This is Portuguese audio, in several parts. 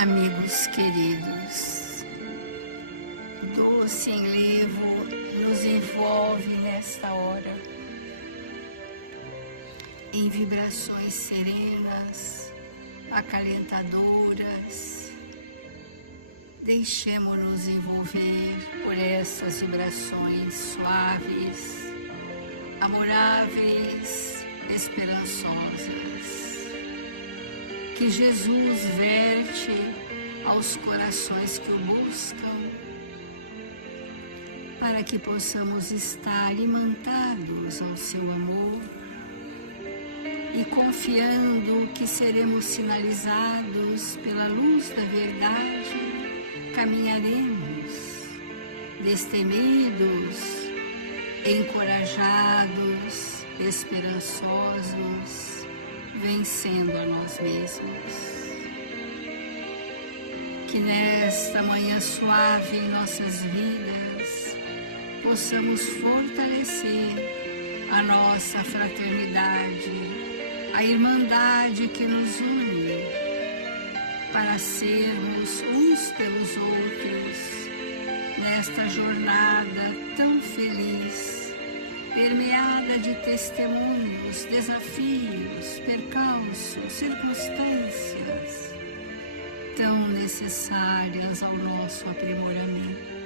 Amigos queridos, doce enlevo nos envolve nesta hora, em vibrações serenas, acalentadoras. Deixemo-nos envolver por essas vibrações suaves, amoráveis, esperançosas, que Jesus verte aos corações que o buscam, para que possamos estar imantados ao seu amor e confiando que seremos sinalizados pela luz da verdade, caminharemos destemidos, encorajados, esperançosos, vencendo a nós mesmos. Que nesta manhã suave em nossas vidas possamos fortalecer a nossa fraternidade, a irmandade que nos une, para sermos uns pelos outros nesta jornada tão feliz, permeada de testemunhos, desafios, percalços, circunstâncias tão necessárias ao nosso aprimoramento.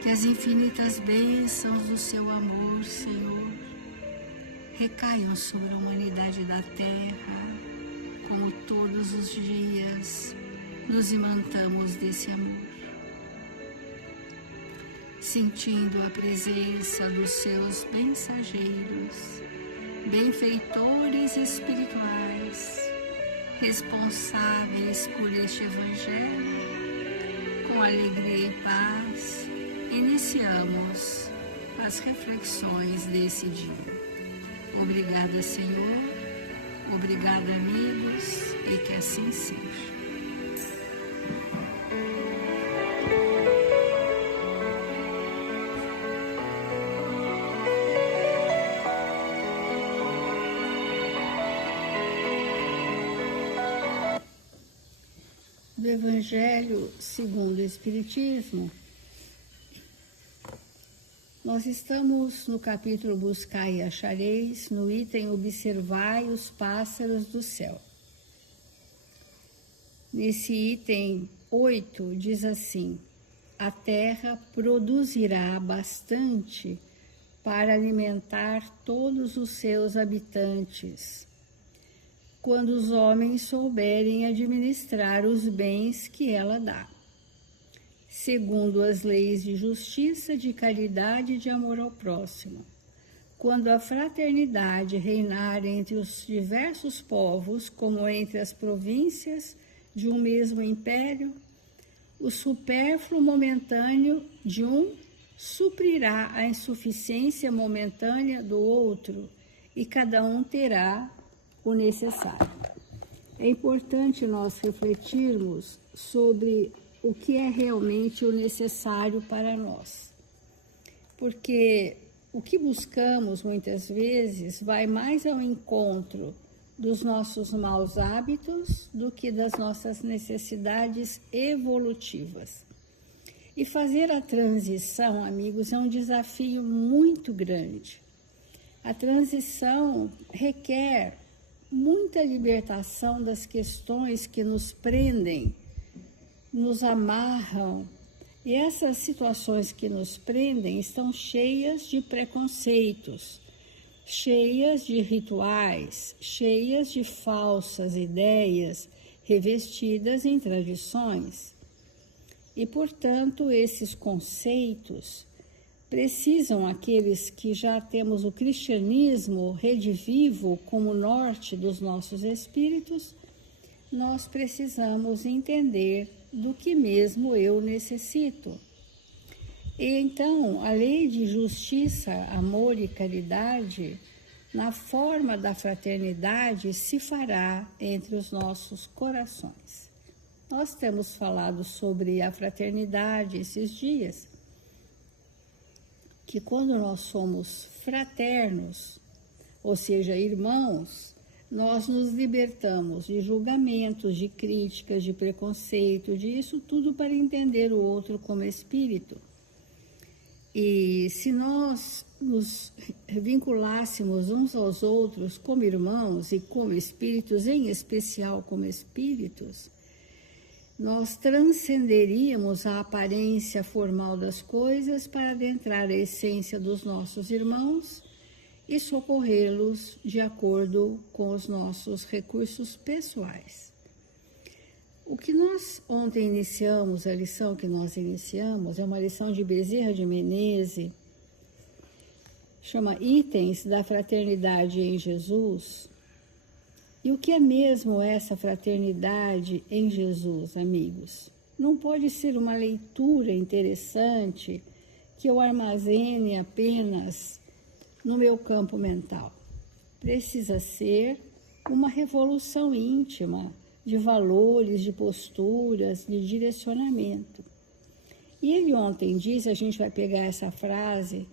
Que as infinitas bênçãos do seu amor, Senhor, recaiam sobre a humanidade da Terra, como todos os dias nos imantamos desse amor, sentindo a presença dos seus mensageiros, benfeitores espirituais, responsáveis por este Evangelho. Com alegria e paz, iniciamos as reflexões desse dia. Obrigada, Senhor. Obrigada, amigos, e que assim seja. Do Evangelho segundo o Espiritismo, nós estamos no capítulo Buscai e Achareis, no item Observai os pássaros do céu. Nesse item 8 diz assim: a terra produzirá bastante para alimentar todos os seus habitantes, quando os homens souberem administrar os bens que ela dá, segundo as leis de justiça, de caridade e de amor ao próximo. Quando a fraternidade reinar entre os diversos povos, como entre as províncias de um mesmo império, o supérfluo momentâneo de um suprirá a insuficiência momentânea do outro, e cada um terá o necessário. É importante nós refletirmos sobre o que é realmente o necessário para nós, porque o que buscamos muitas vezes vai mais ao encontro dos nossos maus hábitos do que das nossas necessidades evolutivas. E fazer a transição, amigos, é um desafio muito grande. A transição requer muita libertação das questões que nos prendem, nos amarram. E essas situações que nos prendem estão cheias de preconceitos, cheias de rituais, cheias de falsas ideias revestidas em tradições. E, portanto, esses conceitos precisam, aqueles que já temos o cristianismo redivivo como norte dos nossos espíritos, nós precisamos entender do que mesmo eu necessito. E então, a lei de justiça, amor e caridade, na forma da fraternidade, se fará entre os nossos corações. Nós temos falado sobre a fraternidade esses dias, que quando nós somos fraternos, ou seja, irmãos, nós nos libertamos de julgamentos, de críticas, de preconceito, disso tudo para entender o outro como espírito. E se nós nos vinculássemos uns aos outros como irmãos e como espíritos, em especial como espíritos, nós transcenderíamos a aparência formal das coisas para adentrar a essência dos nossos irmãos e socorrê-los de acordo com os nossos recursos pessoais. O que nós ontem iniciamos, a lição que nós iniciamos, é uma lição de Bezerra de Menezes, chama Itens da Fraternidade em Jesus. E o que é mesmo essa fraternidade em Jesus, amigos? Não pode ser uma leitura interessante que eu armazene apenas no meu campo mental. Precisa ser uma revolução íntima de valores, de posturas, de direcionamento. E ele ontem disse, a gente vai pegar essa frase,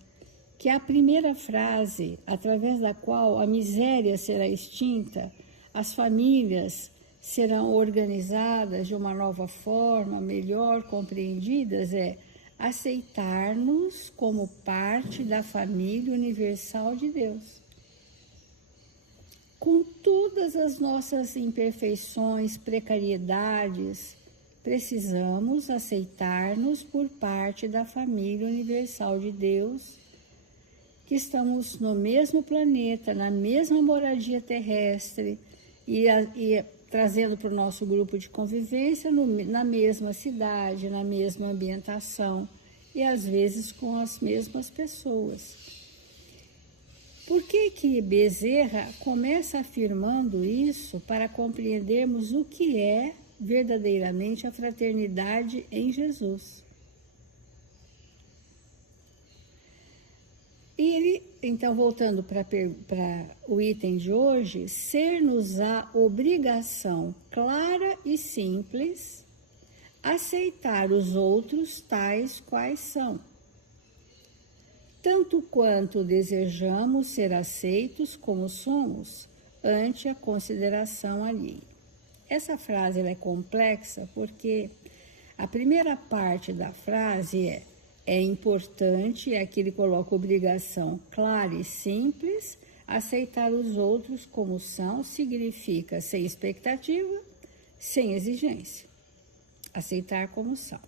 que é a primeira frase através da qual a miséria será extinta, as famílias serão organizadas de uma nova forma, melhor compreendidas, é aceitar-nos como parte da família universal de Deus. Com todas as nossas imperfeições, precariedades, precisamos aceitar-nos por parte da família universal de Deus, que estamos no mesmo planeta, na mesma moradia terrestre e trazendo para o nosso grupo de convivência na mesma cidade, na mesma ambientação e às vezes com as mesmas pessoas. Por que Bezerra começa afirmando isso para compreendermos o que é verdadeiramente a fraternidade em Jesus? E ele, então, voltando para o item de hoje, ser-nos a obrigação clara e simples, aceitar os outros tais quais são, tanto quanto desejamos ser aceitos como somos, ante a consideração alheia. Essa frase ela é complexa porque a primeira parte da frase é importante, aqui ele coloca obrigação clara e simples, aceitar os outros como são, significa sem expectativa, sem exigência, aceitar como são.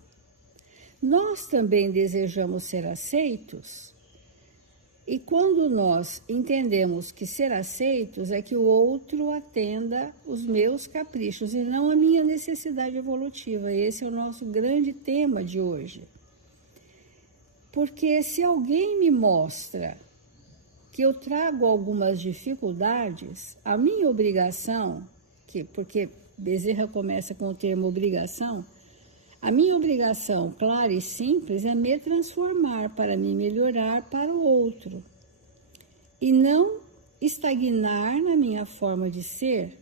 Nós também desejamos ser aceitos, e quando nós entendemos que ser aceitos é que o outro atenda os meus caprichos e não a minha necessidade evolutiva. Esse é o nosso grande tema de hoje. Porque se alguém me mostra que eu trago algumas dificuldades, a minha obrigação, porque Bezerra começa com o termo obrigação, a minha obrigação clara e simples é me transformar para me melhorar para o outro e não estagnar na minha forma de ser,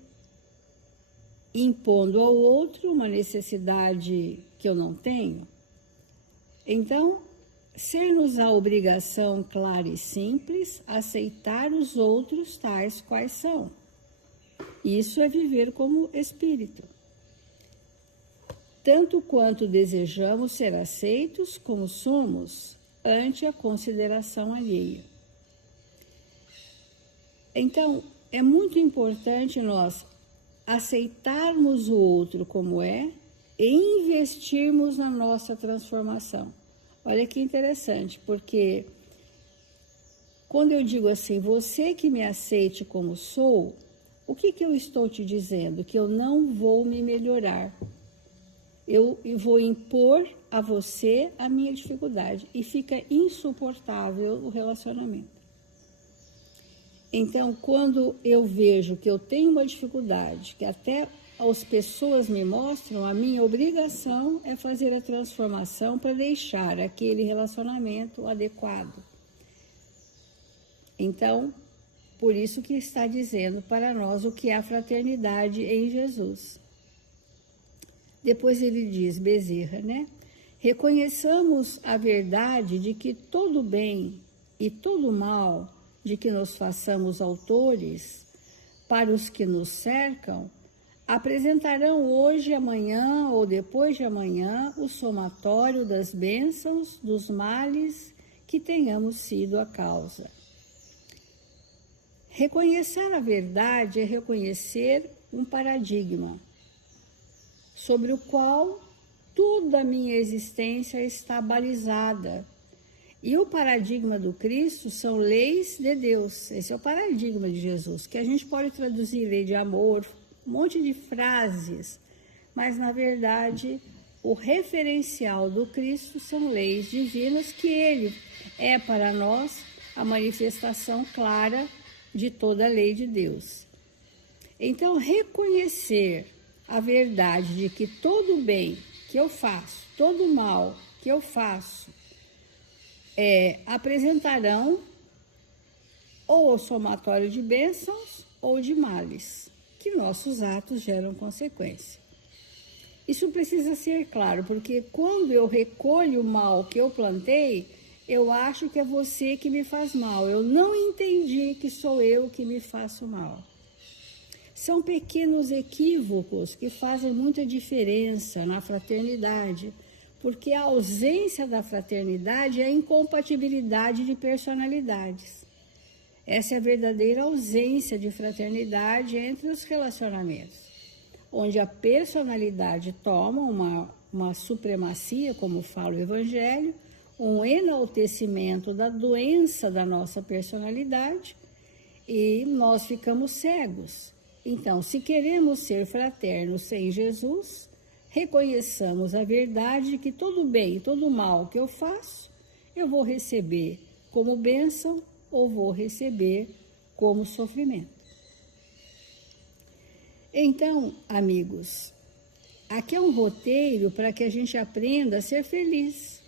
impondo ao outro uma necessidade que eu não tenho. Então, ser-nos a obrigação clara e simples, aceitar os outros tais quais são. Isso é viver como espírito. Tanto quanto desejamos ser aceitos como somos, ante a consideração alheia. Então, é muito importante nós aceitarmos o outro como é e investirmos na nossa transformação. Olha que interessante, porque quando eu digo assim, você que me aceite como sou, o que eu estou te dizendo? Que eu não vou me melhorar. Eu vou impor a você a minha dificuldade e fica insuportável o relacionamento. Então, quando eu vejo que eu tenho uma dificuldade, que até as pessoas me mostram, a minha obrigação é fazer a transformação para deixar aquele relacionamento adequado. Então, por isso que está dizendo para nós o que é a fraternidade em Jesus. Depois ele diz, Bezerra, né? Reconheçamos a verdade de que todo bem e todo mal de que nos façamos autores para os que nos cercam, apresentarão hoje, amanhã ou depois de amanhã o somatório das bênçãos, dos males que tenhamos sido a causa. Reconhecer a verdade é reconhecer um paradigma sobre o qual toda a minha existência está balizada. E o paradigma do Cristo são leis de Deus. Esse é o paradigma de Jesus, que a gente pode traduzir lei de amor, um monte de frases, mas na verdade o referencial do Cristo são leis divinas, que ele é para nós a manifestação clara de toda a lei de Deus. Então, reconhecer a verdade de que todo bem que eu faço, todo mal que eu faço, apresentarão ou o somatório de bênçãos ou de males, que nossos atos geram consequência. Isso precisa ser claro, porque quando eu recolho o mal que eu plantei, eu acho que é você que me faz mal. Eu não entendi que sou eu que me faço mal. São pequenos equívocos que fazem muita diferença na fraternidade, porque a ausência da fraternidade é a incompatibilidade de personalidades. Essa é a verdadeira ausência de fraternidade entre os relacionamentos, onde a personalidade toma uma supremacia, como fala o Evangelho, um enaltecimento da doença da nossa personalidade, e nós ficamos cegos. Então, se queremos ser fraternos sem Jesus, reconheçamos a verdade de que todo bem, todo mal que eu faço, eu vou receber como bênção ou vou receber como sofrimento. Então, amigos, aqui é um roteiro para que a gente aprenda a ser feliz.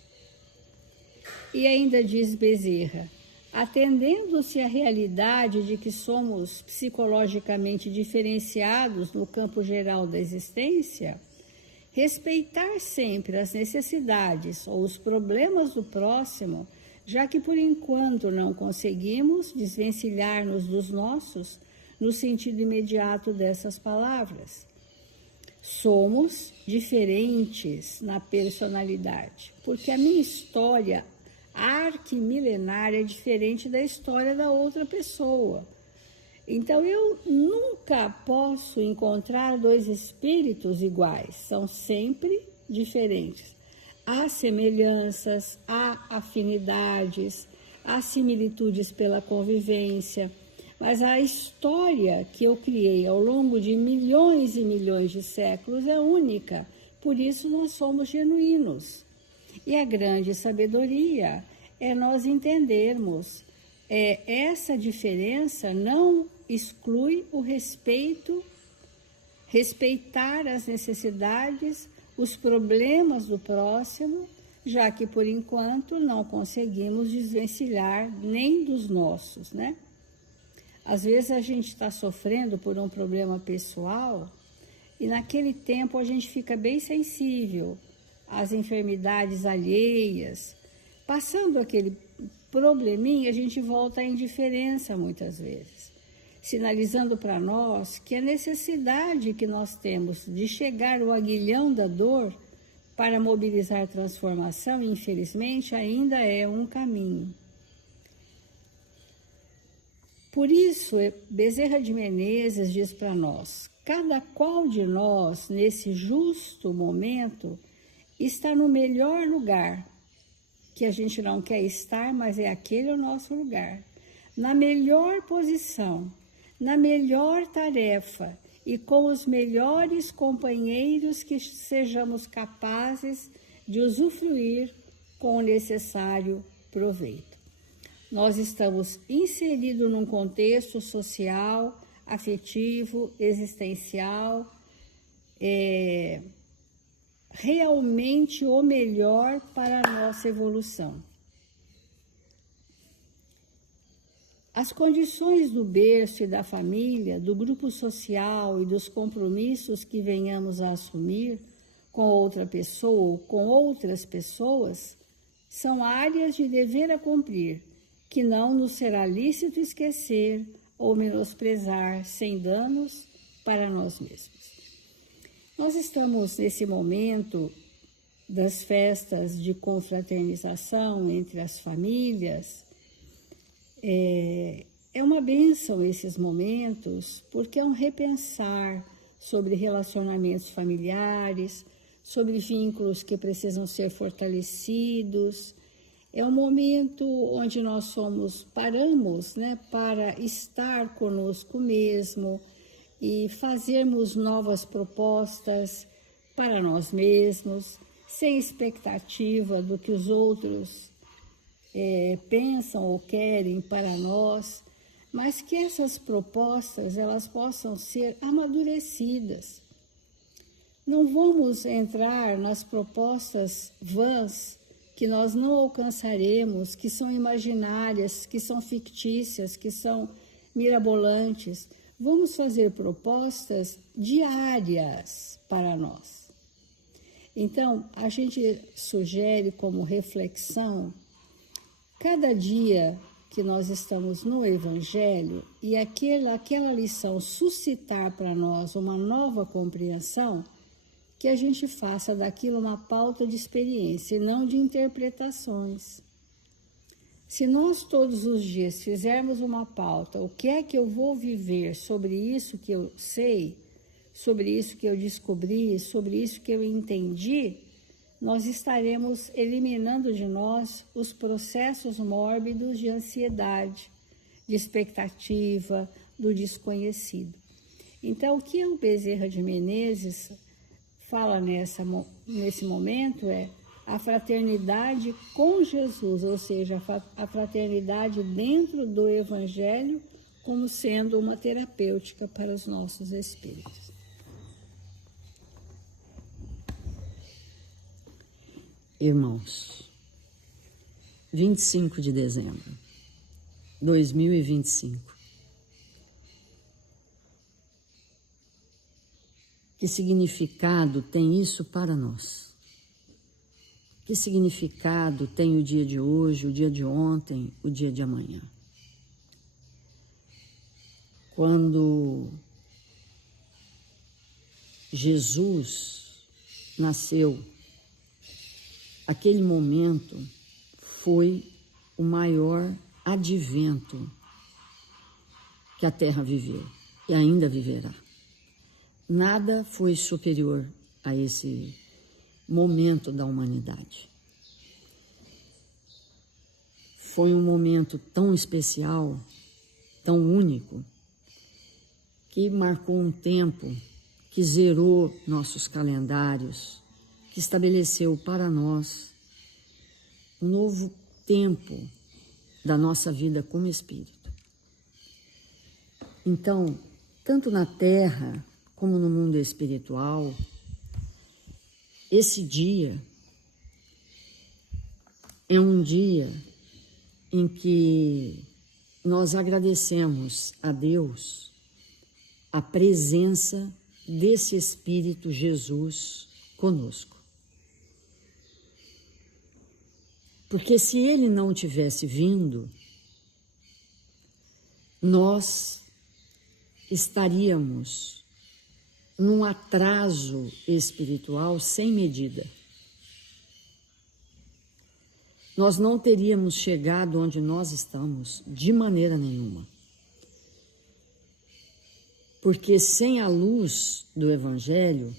E ainda diz Bezerra, atendendo-se à realidade de que somos psicologicamente diferenciados no campo geral da existência, respeitar sempre as necessidades ou os problemas do próximo, já que por enquanto não conseguimos desvencilhar-nos dos nossos, no sentido imediato dessas palavras. Somos diferentes na personalidade, porque a minha história arquimilenária é diferente da história da outra pessoa. Então, eu nunca posso encontrar dois espíritos iguais, são sempre diferentes. Há semelhanças, há afinidades, há similitudes pela convivência, mas a história que eu criei ao longo de milhões e milhões de séculos é única, por isso nós somos genuínos. E a grande sabedoria é nós entendermos essa diferença não exclui o respeito, respeitar as necessidades, os problemas do próximo, já que por enquanto não conseguimos desvencilhar nem dos nossos, né? Às vezes a gente está sofrendo por um problema pessoal e naquele tempo a gente fica bem sensível às enfermidades alheias. Passando aquele probleminha, a gente volta à indiferença muitas vezes, sinalizando para nós que a necessidade que nós temos de chegar ao aguilhão da dor para mobilizar transformação, infelizmente, ainda é um caminho. Por isso, Bezerra de Menezes diz para nós, cada qual de nós, nesse justo momento, está no melhor lugar, que a gente não quer estar, mas é aquele o nosso lugar, na melhor posição, na melhor tarefa e com os melhores companheiros que sejamos capazes de usufruir com o necessário proveito. Nós estamos inseridos num contexto social, afetivo, existencial, realmente o melhor para a nossa evolução. As condições do berço e da família, do grupo social e dos compromissos que venhamos a assumir com outra pessoa ou com outras pessoas são áreas de dever a cumprir, que não nos será lícito esquecer ou menosprezar sem danos para nós mesmos. Nós estamos nesse momento das festas de confraternização entre as famílias. É uma bênção esses momentos, porque é um repensar sobre relacionamentos familiares, sobre vínculos que precisam ser fortalecidos. É um momento onde nós paramos, né, para estar conosco mesmo e fazermos novas propostas para nós mesmos, sem expectativa do que os outros pensam ou querem para nós, mas que essas propostas elas possam ser amadurecidas. Não vamos entrar nas propostas vãs que nós não alcançaremos, que são imaginárias, que são fictícias, que são mirabolantes. Vamos fazer propostas diárias para nós. Então, a gente sugere como reflexão, cada dia que nós estamos no Evangelho e aquela lição suscitar para nós uma nova compreensão, que a gente faça daquilo uma pauta de experiência e não de interpretações. Se nós todos os dias fizermos uma pauta, o que é que eu vou viver sobre isso que eu sei, sobre isso que eu descobri, sobre isso que eu entendi, nós estaremos eliminando de nós os processos mórbidos de ansiedade, de expectativa, do desconhecido. Então, o que o Bezerra de Menezes fala nesse momento é a fraternidade com Jesus, ou seja, a fraternidade dentro do Evangelho como sendo uma terapêutica para os nossos espíritos. Irmãos, 25 de dezembro de 2025. Que significado tem isso para nós? Que significado tem o dia de hoje, o dia de ontem, o dia de amanhã? Quando Jesus nasceu, aquele momento foi o maior advento que a Terra viveu e ainda viverá. Nada foi superior a esse momento da humanidade. Foi um momento tão especial, tão único, que marcou um tempo, que zerou nossos calendários, que estabeleceu para nós um novo tempo da nossa vida como espírito. Então, tanto na Terra como no mundo espiritual, esse dia é um dia em que nós agradecemos a Deus a presença desse Espírito Jesus conosco. Porque se ele não tivesse vindo, nós estaríamos num atraso espiritual sem medida. Nós não teríamos chegado onde nós estamos de maneira nenhuma. Porque sem a luz do Evangelho,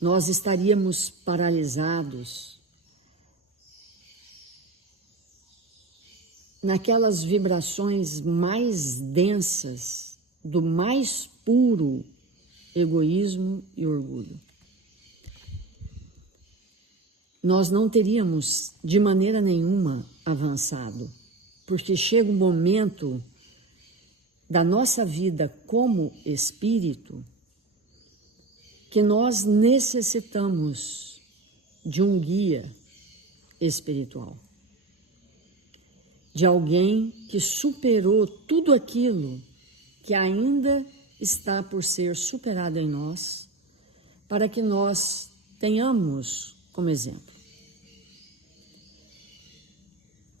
nós estaríamos paralisados naquelas vibrações mais densas do mais puro egoísmo e orgulho. Nós não teríamos de maneira nenhuma avançado, porque chega um momento da nossa vida como espírito que nós necessitamos de um guia espiritual, de alguém que superou tudo aquilo que ainda está por ser superado em nós, para que nós tenhamos como exemplo.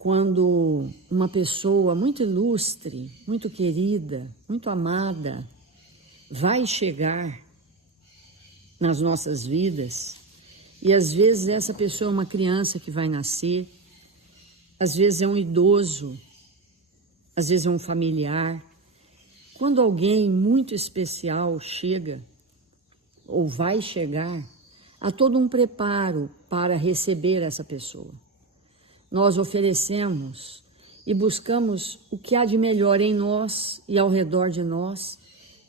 quando uma pessoa muito ilustre, muito querida, muito amada, vai chegar nas nossas vidas, e às vezes essa pessoa é uma criança que vai nascer, às vezes é um idoso, às vezes é um familiar. Quando alguém muito especial chega, ou vai chegar, há todo um preparo para receber essa pessoa. Nós oferecemos e buscamos o que há de melhor em nós e ao redor de nós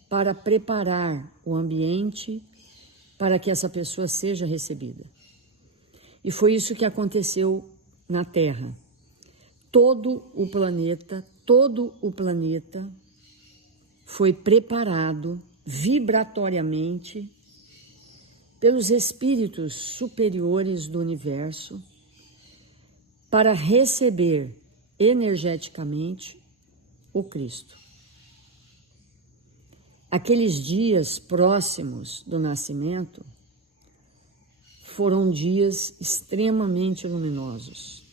para preparar o ambiente para que essa pessoa seja recebida. E foi isso que aconteceu na Terra. Todo o planeta foi preparado vibratoriamente pelos espíritos superiores do universo para receber energeticamente o Cristo. Aqueles dias próximos do nascimento foram dias extremamente luminosos,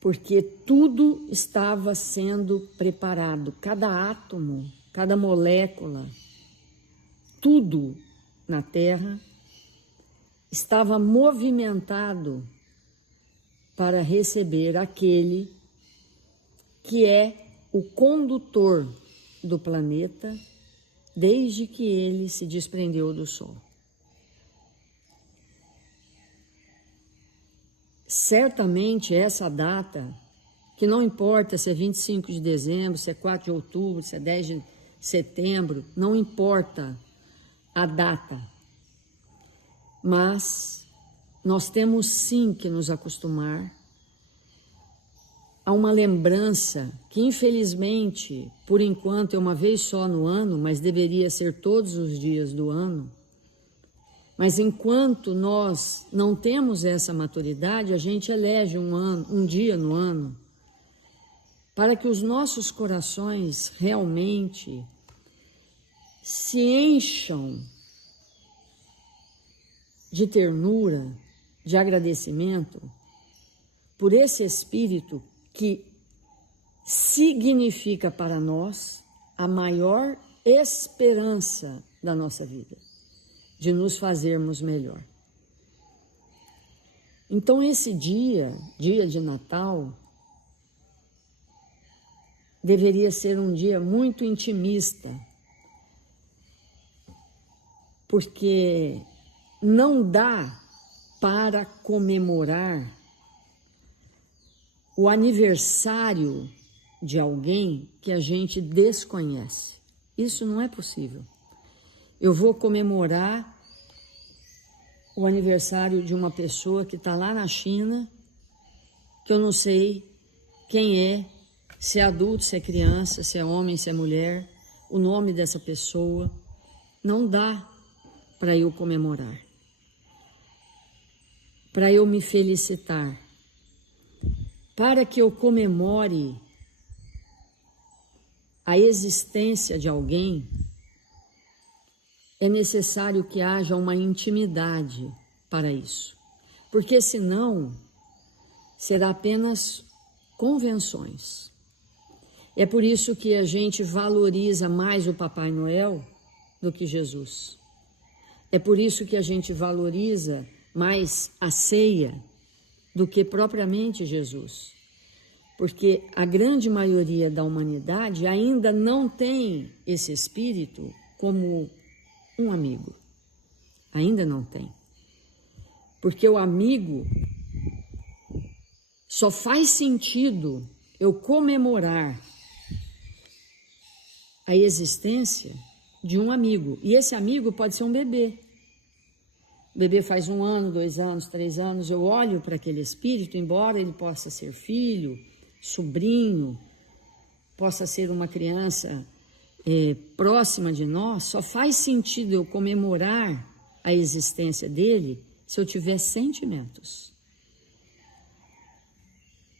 porque tudo estava sendo preparado, cada átomo, cada molécula, tudo na Terra estava movimentado para receber aquele que é o condutor do planeta desde que ele se desprendeu do Sol. Certamente essa data, que não importa se é 25 de dezembro, se é 4 de outubro, se é 10 de setembro, não importa a data, mas nós temos sim que nos acostumar a uma lembrança que, infelizmente, por enquanto é uma vez só no ano, mas deveria ser todos os dias do ano. Mas enquanto nós não temos essa maturidade, a gente elege um dia no ano, para que os nossos corações realmente se encham de ternura, de agradecimento por esse Espírito que significa para nós a maior esperança da nossa vida, de nos fazermos melhor. Então esse dia de Natal, deveria ser um dia muito intimista, porque não dá para comemorar o aniversário de alguém que a gente desconhece. Isso não é possível. Eu vou comemorar o aniversário de uma pessoa que está lá na China, que eu não sei quem é, se é adulto, se é criança, se é homem, se é mulher, o nome dessa pessoa. Não dá para eu comemorar, para eu me felicitar. Para que eu comemore a existência de alguém, é necessário que haja uma intimidade para isso, porque senão será apenas convenções. É por isso que a gente valoriza mais o Papai Noel do que Jesus. É por isso que a gente valoriza mais a ceia do que propriamente Jesus. Porque a grande maioria da humanidade ainda não tem esse espírito como um amigo. Ainda não tem. Porque o amigo só faz sentido eu comemorar a existência de um amigo. E esse amigo pode ser um bebê. O bebê faz 1 ano, 2 anos, 3 anos, eu olho para aquele espírito, embora ele possa ser filho, sobrinho, possa ser uma criança próxima de nós, só faz sentido eu comemorar a existência dele se eu tiver sentimentos.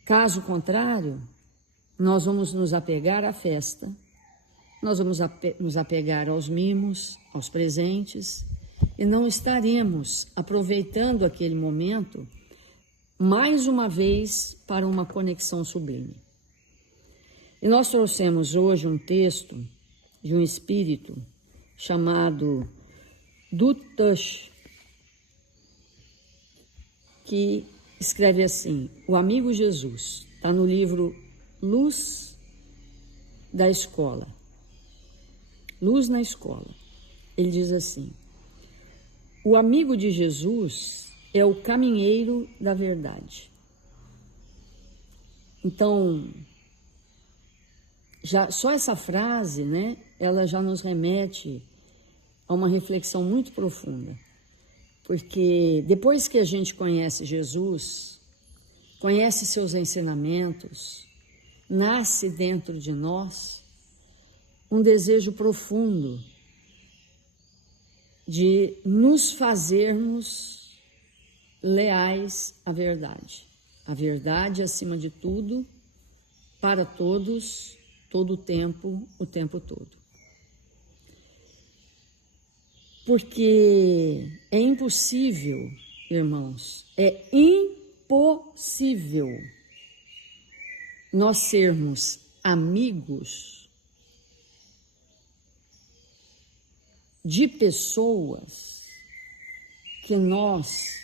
Caso contrário, nós vamos nos apegar à festa, nós vamos nos apegar aos mimos, aos presentes, e não estaremos aproveitando aquele momento mais uma vez para uma conexão sublime. E nós trouxemos hoje um texto de um espírito chamado Dutush, que escreve assim: o amigo Jesus, está no livro Luz da Escola, Luz na Escola. Ele diz assim: o amigo de Jesus é o caminheiro da verdade. Então, já só essa frase, né, ela já nos remete a uma reflexão muito profunda. Porque depois que a gente conhece Jesus, conhece seus ensinamentos, nasce dentro de nós um desejo profundo de nos fazermos leais à verdade. A verdade acima de tudo, para todos, todo o tempo todo. Porque é impossível, irmãos, é impossível nós sermos amigos de pessoas que nós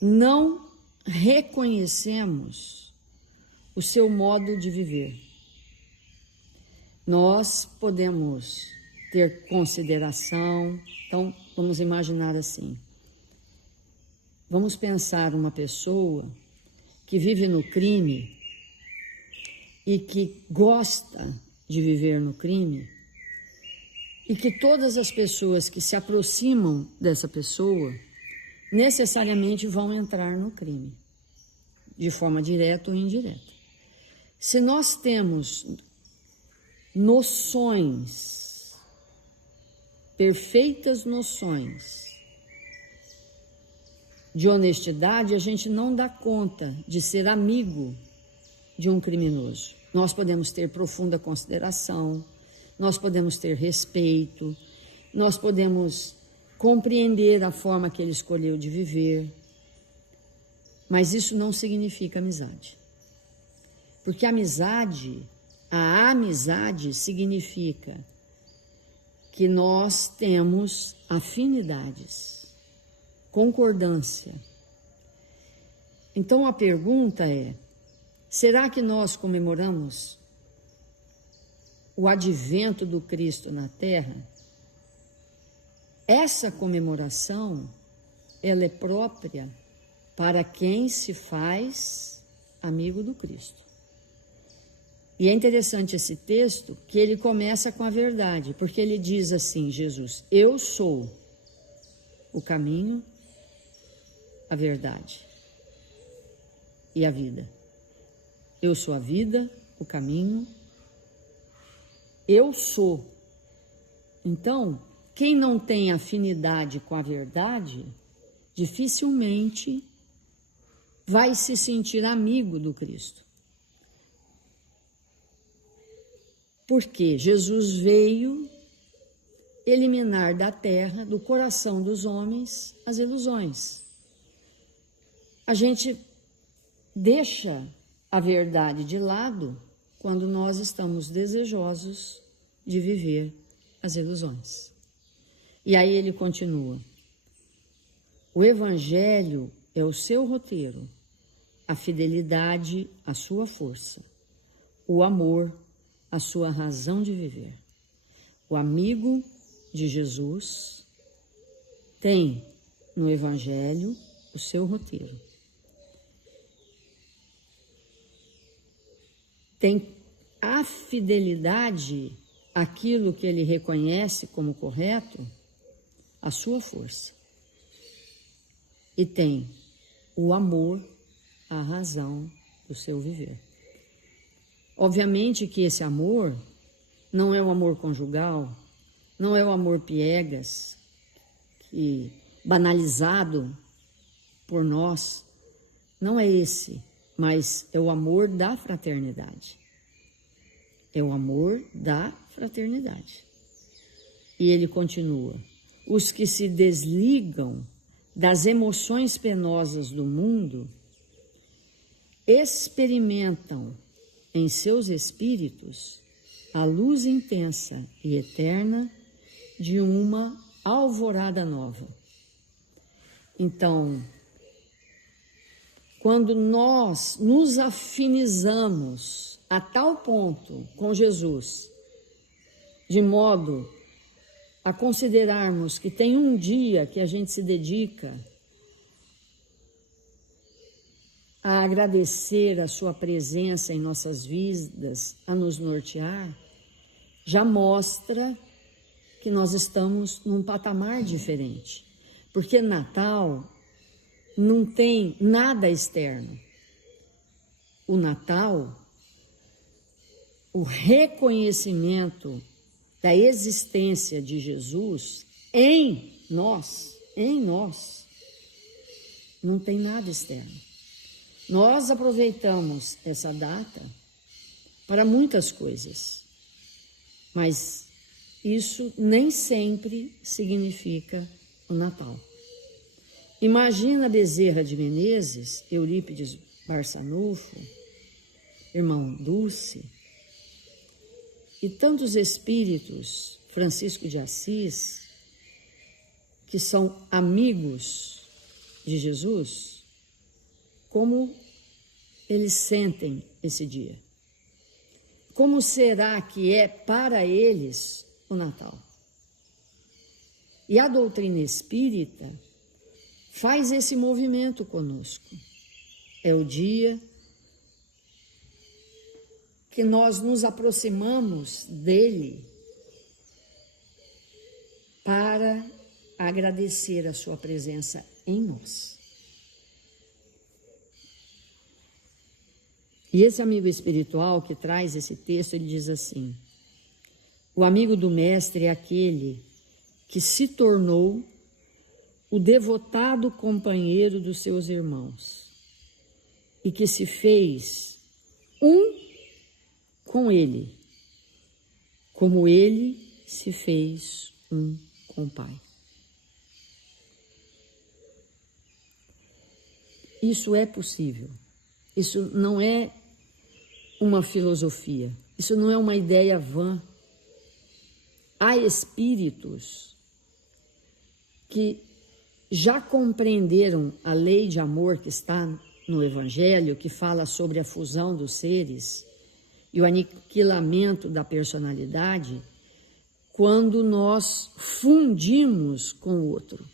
não reconhecemos o seu modo de viver. Nós podemos ter consideração. Então, vamos imaginar assim. Vamos pensar uma pessoa que vive no crime e que gosta de viver no crime, e que todas as pessoas que se aproximam dessa pessoa necessariamente vão entrar no crime, de forma direta ou indireta. Se nós temos noções, perfeitas noções de honestidade, a gente não dá conta de ser amigo de um criminoso. Nós podemos ter profunda consideração, nós podemos ter respeito, nós podemos compreender a forma que ele escolheu de viver, mas isso não significa amizade. Porque a amizade significa que nós temos afinidades, concordância. Então a pergunta é: será que nós comemoramos o advento do Cristo na Terra? Essa comemoração, ela é própria para quem se faz amigo do Cristo. E é interessante esse texto, que ele começa com a verdade, porque ele diz assim, Jesus: eu sou o caminho, a verdade e a vida. Eu sou a vida, o caminho, eu sou. Então, quem não tem afinidade com a verdade, dificilmente vai se sentir amigo do Cristo. Porque Jesus veio eliminar da terra, do coração dos homens, as ilusões. A gente deixa a verdade de lado quando nós estamos desejosos de viver as ilusões. E aí ele continua: o Evangelho é o seu roteiro, a fidelidade, a sua força, o amor, a sua razão de viver. O amigo de Jesus tem no Evangelho o seu roteiro. Tem a fidelidade, aquilo que ele reconhece como correto, a sua força. E tem o amor, a razão do seu viver. Obviamente que esse amor não é o amor conjugal, não é o amor piegas, que, banalizado por nós, não é esse, mas é o amor da fraternidade. É o amor da fraternidade. E ele continua: os que se desligam das emoções penosas do mundo experimentam em seus espíritos a luz intensa e eterna de uma alvorada nova. Então, quando nós nos afinizamos a tal ponto com Jesus, de modo a considerarmos que tem um dia que a gente se dedica a agradecer a sua presença em nossas vidas, a nos nortear, já mostra que nós estamos num patamar diferente. Porque Natal não tem nada externo. O Natal, o reconhecimento da existência de Jesus em nós, não tem nada externo. Nós aproveitamos essa data para muitas coisas, mas isso nem sempre significa o Natal. Imagina Bezerra de Menezes, Eurípides Barçanufo, irmão Dulce, e tantos espíritos, Francisco de Assis, que são amigos de Jesus, como eles sentem esse dia. Como será que é para eles o Natal? E a doutrina espírita faz esse movimento conosco. É o dia que nós nos aproximamos dele para agradecer a sua presença em nós. E esse amigo espiritual que traz esse texto, ele diz assim: o amigo do mestre é aquele que se tornou o devotado companheiro dos seus irmãos e que se fez um com ele, como ele se fez um com o Pai. Isso é possível. Isso não é uma filosofia. Isso não é uma ideia vã. Há espíritos que já compreenderam a lei de amor que está no Evangelho, que fala sobre a fusão dos seres e o aniquilamento da personalidade, quando nós fundimos com o outro.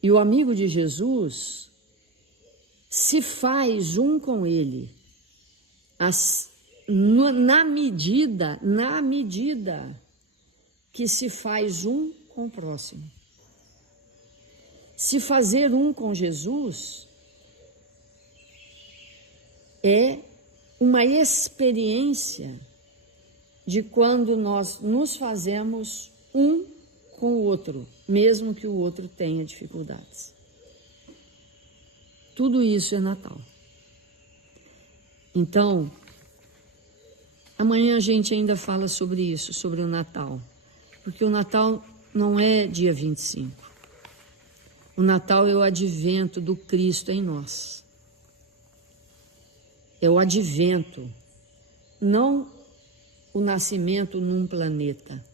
E o amigo de Jesus se faz um com ele, na medida que se faz um com o próximo. Se fazer um com Jesus é uma experiência de quando nós nos fazemos um com o outro, mesmo que o outro tenha dificuldades. Tudo isso é Natal. Então, amanhã a gente ainda fala sobre isso, sobre o Natal, porque o Natal não é dia 25. O Natal é o advento do Cristo em nós. É o advento, não o nascimento num planeta,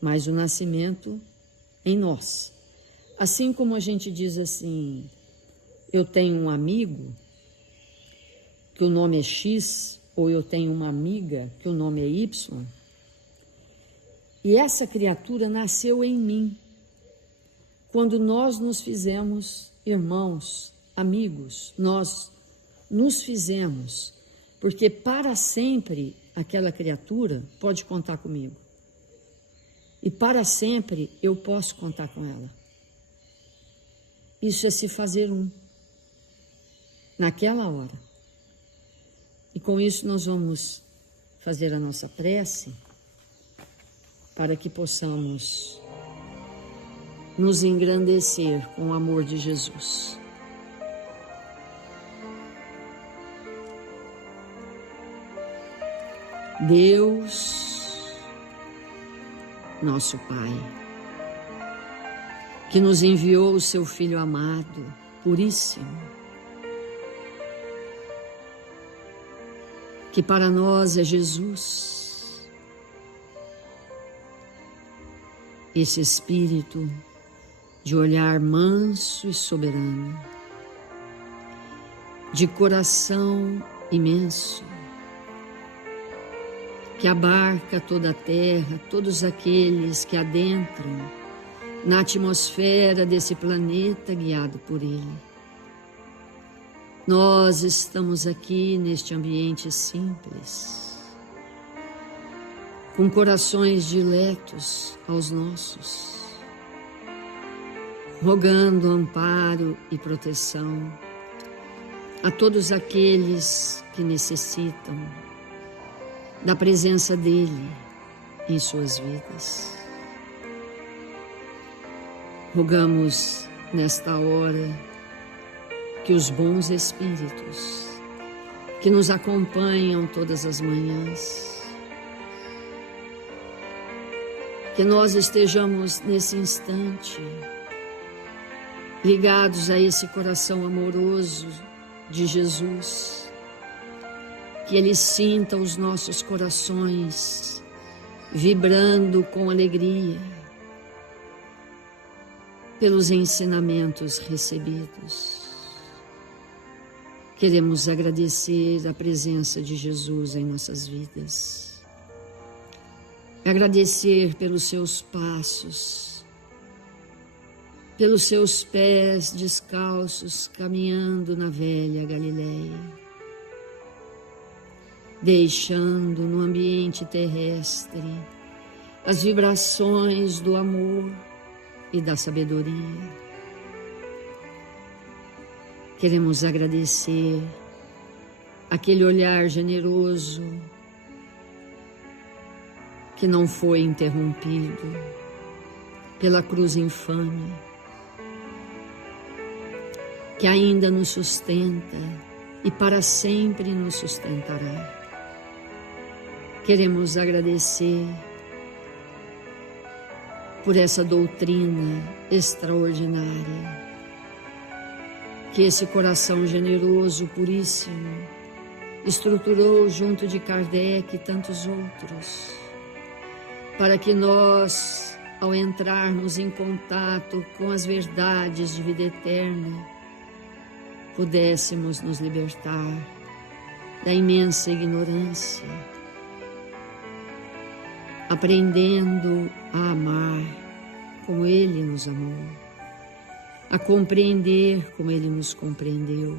mas o nascimento em nós. Assim como a gente diz assim, eu tenho um amigo que o nome é X, ou eu tenho uma amiga que o nome é Y, e essa criatura nasceu em mim, quando nós nos fizemos irmãos, amigos, nós nos fizemos, porque para sempre aquela criatura pode contar comigo. E para sempre eu posso contar com ela. Isso é se fazer um, naquela hora. E com isso nós vamos fazer a nossa prece para que possamos nos engrandecer com o amor de Jesus. Deus, nosso Pai, que nos enviou o seu Filho amado, puríssimo, que para nós é Jesus, esse Espírito de olhar manso e soberano, de coração imenso, que abarca toda a terra, todos aqueles que adentram na atmosfera desse planeta guiado por Ele. Nós estamos aqui neste ambiente simples, com corações diletos aos nossos, rogando amparo e proteção a todos aqueles que necessitam da presença dEle em suas vidas. Rogamos nesta hora que os bons espíritos que nos acompanham todas as manhãs, que nós estejamos nesse instante ligados a esse coração amoroso de Jesus, que Ele sinta os nossos corações vibrando com alegria pelos ensinamentos recebidos. Queremos agradecer a presença de Jesus em nossas vidas, agradecer pelos seus passos, pelos seus pés descalços caminhando na velha Galileia, deixando no ambiente terrestre as vibrações do amor e da sabedoria. Queremos agradecer aquele olhar generoso que não foi interrompido pela cruz infame, que ainda nos sustenta e para sempre nos sustentará. Queremos agradecer por essa doutrina extraordinária que esse coração generoso, puríssimo, estruturou junto de Kardec e tantos outros, para que nós, ao entrarmos em contato com as verdades de vida eterna, pudéssemos nos libertar da imensa ignorância, aprendendo a amar como Ele nos amou, a compreender como Ele nos compreendeu.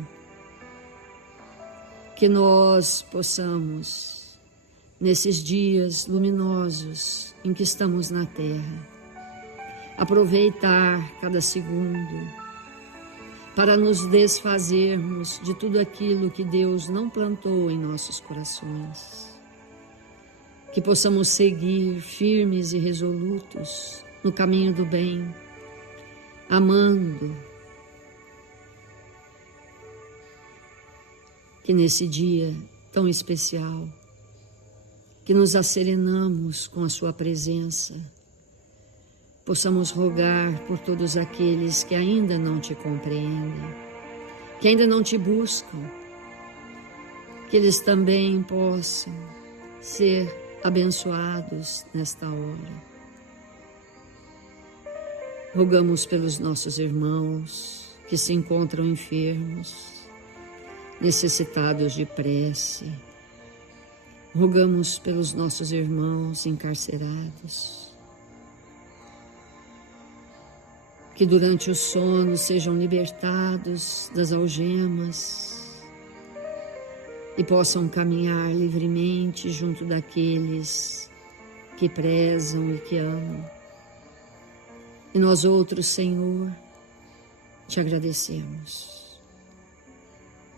Que nós possamos, nesses dias luminosos em que estamos na Terra, aproveitar cada segundo para nos desfazermos de tudo aquilo que Deus não plantou em nossos corações. Que possamos seguir firmes e resolutos no caminho do bem, amando. Que nesse dia tão especial, que nos asserenamos com a sua presença, possamos rogar por todos aqueles que ainda não te compreendem, que ainda não te buscam, que eles também possam ser abençoados nesta hora. Rogamos pelos nossos irmãos que se encontram enfermos, necessitados de prece. Rogamos pelos nossos irmãos encarcerados, que durante o sono sejam libertados das algemas e possam caminhar livremente junto daqueles que prezam e que amam. E nós outros, Senhor, te agradecemos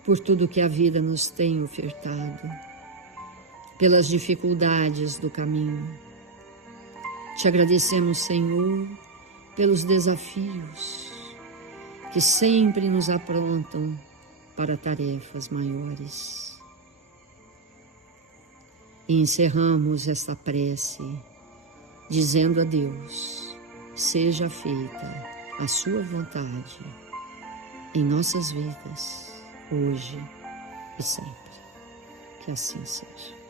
por tudo que a vida nos tem ofertado, pelas dificuldades do caminho. Te agradecemos, Senhor, pelos desafios que sempre nos aprontam para tarefas maiores. E encerramos esta prece dizendo a Deus: seja feita a sua vontade em nossas vidas, hoje e sempre. Que assim seja.